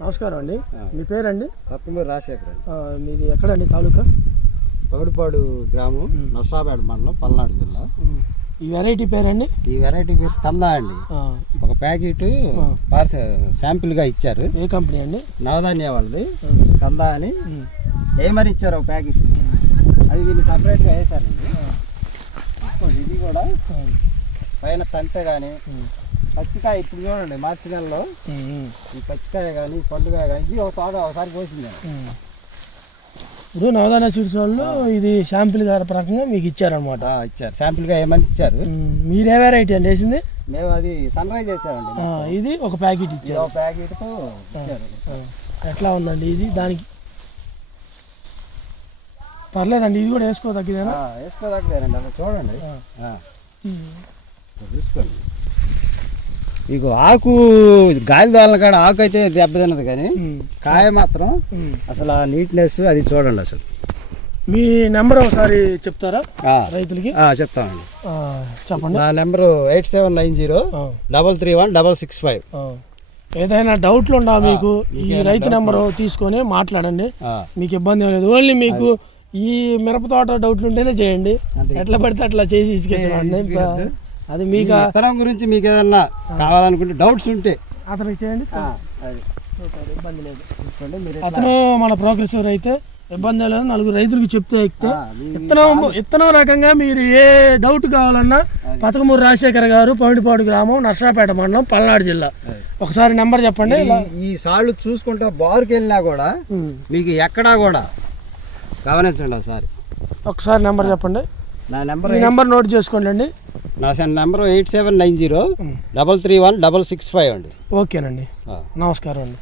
నమస్కారం అండి. మీ పేరండి? రత్నమూరి రాజశేఖర్ మీది ఎక్కడండి? తాలూకా? పగడిపాడు గ్రామం నర్సాపేట మండలం పల్నాడు జిల్లా. ఈ వెరైటీ పేరండి? ఈ వెరైటీ పేరు స్కందా అండి. ఒక ప్యాకెట్ పార్సల్ శాంపిల్గా ఇచ్చారు. ఏ కంపెనీ అండి? నవధాన్య వాళ్ళది స్కందా అని. ఉమ్. ఏమని ఇచ్చారు ఒక ప్యాకెట్? అది వీళ్ళు సపరేట్గా వేశారండి. ఇదిగోండి, ఇది కూడా. పైన తంటె కానీ. పచ్చికాయ ఇప్పుడు చూడండి మార్చి నెలలో. ఈ పచ్చికాయ కానీ పండుగ కానీ ఇది ఒక తోట ఒకసారి పోసింది. ఇప్పుడు నవదాన సీడ్స్ వాళ్ళు ఇది శాంపిల్ గారి ప్రకంగా మీకు ఇచ్చారనమాట ఇచ్చారు. శాంపిల్గా ఏమని ఇచ్చారు. మీరే వెరైటీ అండి వేసింది? మేము అది సన్ రైజ్ చేసామండి ఆ, ఇది ఒక ప్యాకెట్ ఇచ్చారు. ఒక ఆ, ఎట్లా ఉందండి ఇది? దానికి పర్లేదండి ఇది కూడా వేసుకోదగ్గదేనా? వేసుకోదగ్గదేనండి. అసలు చూడండి. చూసుకోండి. ఇగో ఆకు గాలి దోలన కాడ ఆకు అయితే దెబ్బతిన్నది కానీ. కాయ మాత్రం. అసలు ఆ నీట్నెస్ అది చూడండి అసలు. మీ నెంబర్ ఒకసారి చెప్తారా రైతులకి? చెప్తామండి. చెప్పండి. నా number eight seven nine zero double three one double six five. ఏదైనా డౌట్లు ఉందా మీకు? ఈ రైతు నెంబర్ తీసుకొని మాట్లాడండి. మీకు ఇబ్బంది ఏం లేదు. ఓన్లీ మీకు ఈ మిరప తోట డౌట్లు ఉంటేనే చేయండి. ఎట్లా పడితే అట్లా చేసి ఇసుకెచ్చండి అది మీకు విత్తనం గురించి మీకు ఏదన్నా కావాలనుకుంటే డౌట్స్ ఉంటే. అతనికి చేయండి. ఆ, అది. ఇబ్బంది లేదు. అతను మన ప్రోగ్రెసివ్ అయితే ఇబ్బంది లేదు. నలుగురు రైతులకు చెప్తే ఎక్కితే విత్తనం విత్తనం రకంగా మీరు ఏ డౌట్ కావాలన్నా పతకమూరు రాజశేఖర్ గారు పౌండిపాడు గ్రామం నర్సరాపేట మండలం పల్నాడు జిల్లా. ఒకసారి నెంబర్ చెప్పండి. ఈ సాళ్ళు చూసుకుంటా బారుకి వెళ్ళినా కూడా. మీకు ఎక్కడా కూడా గమనించండి ఒకసారి. ఒకసారి నెంబర్ చెప్పండి. నా నెంబర్ ఈ నెంబర్ నోట్ చేసుకోండి అండి. నా number eight seven nine zero double three one double six five అండి. ఓకేనండి. నమస్కారం అండి.